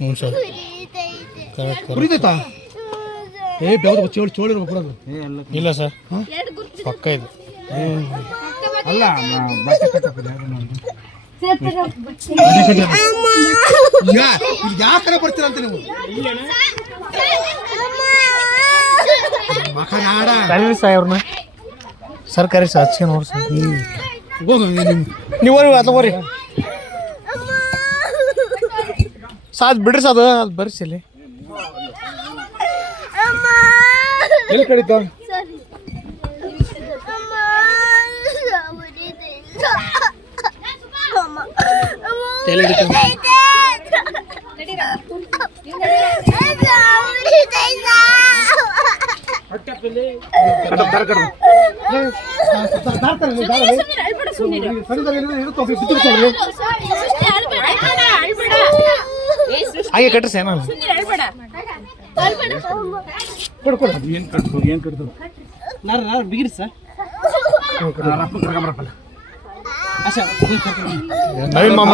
ಹ್ಞೂ ಸರ್ ಕುರಿತೈತಾ ಏ ಬೆವ್ದು ಚೋಳಿ ಇರ್ಬೇಕು ಅದು ಇಲ್ಲ ಸರ್ ಪಕ್ಕ ಇದು ಅಲ್ಲ ಯಾಕಡೆ ಬರ್ತೀರ ಅಂತ ನೀವು ಕರೀರಿ ಸರ್ ಅವ್ರನ್ನ ಸರ್ ಕರೀರಿ ಸರ್ ಹಚ್ಕೆ ನೋಡಿ ಸರ್ ನೀವು ಬರ್ರಿ ಸಾದ್ ಬಿಡ್ರಿ ಸಾದು ಅದು ಬರ್ರಿ ಇಲ್ಲಿ ಎಲ್ಲಿ ಕಡಿತ ತಲೆ ಹಿಡಿತ ಹಾಗೆ ಕಟ್ರಿ ಸೇನ ಏನ್ ಕಡ್ದು ಬಿಗಿರಿ ಸರ್ ನವೀನ್ ಮಾಮ